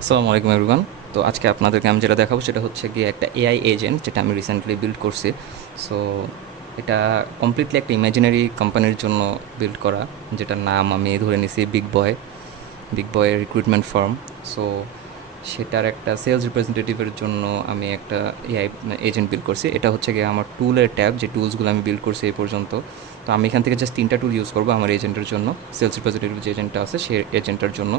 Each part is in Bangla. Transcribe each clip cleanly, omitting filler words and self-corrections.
আসসালামু আলাইকুম এভরিওয়ান। তো আজকে আপনাদেরকে আমি যেটা দেখাবো সেটা হচ্ছে গিয়ে একটা এআই এজেন্ট যেটা আমি রিসেন্টলি বিল্ড করছি। সো এটা কমপ্লিটলি একটা ইমাজিনারি কোম্পানির জন্য বিল্ড করা, যেটার নাম আমি ধরে নিছি big boy recruitment farm. So সেটার একটা সেলস রিপ্রেজেন্টেটিভের জন্য আমি একটা এআই এজেন্ট বিল্ড করছি। এটা হচ্ছে গিয়ে আমার টুলের ট্যাব, যে টুলসগুলো আমি বিল্ড করছি এই পর্যন্ত। তো আমি এখান থেকে জাস্ট 3টা টুল ইউজ করবো আমার এজেন্টের জন্য, সেলস রিপ্রেজেন্টেটিভ যে এজেন্টটা আছে সে এজেন্টের জন্য।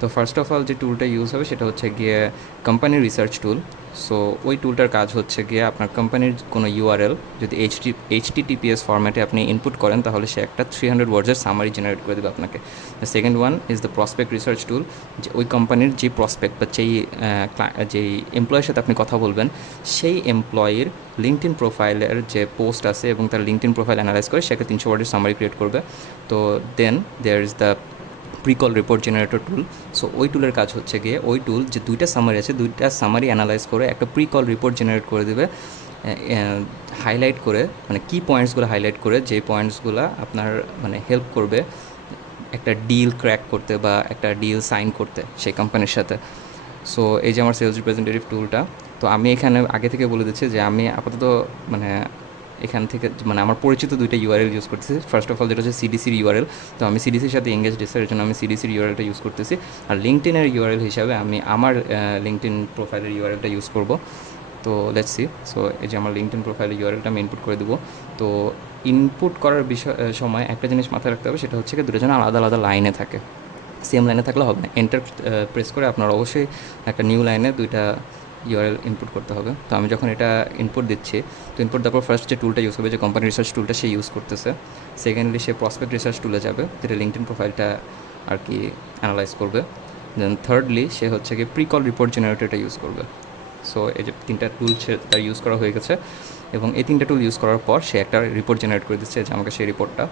তো ফার্স্ট অফ অল যে টুলটা ইউজ হবে সেটা হচ্ছে গিয়ে কোম্পানির রিসার্চ টুল। সো ওই টুলটার কাজ হচ্ছে গিয়ে আপনার কোম্পানির কোনো ইউআরএল যদি এইচটিটিপিএস ফরম্যাটে আপনি ইনপুট করেন তাহলে সে একটা 300 ওয়ার্ডসের সামারি জেনারেট করে দেবে আপনাকে। The second one is the prospect research টুল, যে ওই কোম্পানির যে প্রসপেক্ট বা যেই এমপ্লয়ের সাথে আপনি কথা বলবেন সেই এমপ্লয়ির লিঙ্কডইন প্রোফাইলের যে পোস্ট আছে এবং তার লিঙ্কডইন প্রোফাইল অ্যানালাইজ করে সে একটা 300 ওয়ার্ডের সামারি ক্রিয়েট করবে। তো then there is the precall report generator tool. So ওই টুলের কাজ হচ্ছে গিয়ে ওই টুল যে দুইটা সামারি আছে দুইটা সামারি অ্যানালাইজ করে একটা প্রিকল রিপোর্ট জেনারেট করে দেবে, হাইলাইট করে, মানে কি পয়েন্টসগুলো হাইলাইট করে, যে পয়েন্টসগুলো আপনার মানে হেল্প করবে একটা ডিল ক্র্যাক করতে বা একটা ডিল সাইন করতে সেই কোম্পানির সাথে। সো এই যে আমার সেলস রিপ্রেজেন্টেটিভ টুলটা। তো আমি এখানে আগে থেকে বলে দিচ্ছি যে আমি আপাতত মানে এখান থেকে মানে আমার পরিচিত দুইটা ইউআরএল ইউজ করতেছি। ফার্স্ট অফ অল যেটা হচ্ছে সিডিসির ইউআরএল। তো আমি সিডিসির সাথে এঙ্গেজ ডিসের জন্য আমি সিডিসির ইউআরএলটা ইউজ করতেছি। আর লিঙ্কডইনের ইউআরএল হিসাবে আমি আমার লিঙ্কডইন প্রোফাইলের ইউআরএলটা ইউজ করব। তো লেটস সি। সো এই যে আমার লিঙ্কডইন প্রোফাইলের ইউআরএলটা আমি ইনপুট করে দেবো। তো ইনপুট করার সময় একটা জিনিস মাথায় রাখতে হবে, সেটা হচ্ছে কি দুটো যেন আলাদা আলাদা লাইনে থাকে। সেম লাইনে থাকলে হবে না। এন্টার প্রেস করে আপনার অবশ্যই একটা নিউ লাইনে দুইটা ইউআরএল ইনপুট করতে হবে। তো আমি যখন এটা ইনপুট দিচ্ছি, তো ইনপুট দেওয়ার পর ফার্স্ট যে টুলটা ইউজ করবে, যে কোম্পানি রিসার্চ টুলটা সে ইউজ করতেছে। সেকেন্ডলি সে প্রসপেক্ট রিসার্চ টুলে যাবে, যেটা লিঙ্কডইন প্রোফাইলটা আর কি অ্যানালাইজ করবে। দেন থার্ডলি সে হচ্ছে কি প্রিকল রিপোর্ট জেনারেটরটা ইউজ করবে। সো এই যে 3টা টুল সে তার ইউজ করা হয়ে গেছে, এবং এই 3টা টুল ইউজ করার পর সে একটা রিপোর্ট জেনারেট করে দিচ্ছে যে আমাকে সেই রিপোর্টটা।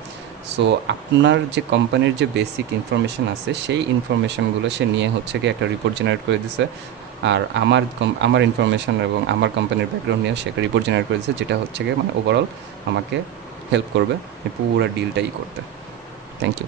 সো আপনার যে কোম্পানির যে বেসিক ইনফরমেশান আছে সেই ইনফরমেশানগুলো সে নিয়ে হচ্ছে কি একটা রিপোর্ট জেনারেট করে দিছে। আর আমার ইনফরমেশান এবং আমার কোম্পানির ব্যাকগ্রাউন্ড নিয়ে সে একটা রিপোর্ট জেনারেট করে দিচ্ছে, যেটা হচ্ছে গিয়ে মানে ওভারঅল আমাকে হেল্প করবে এই পুরো ডিলটাই করতে। Thank you.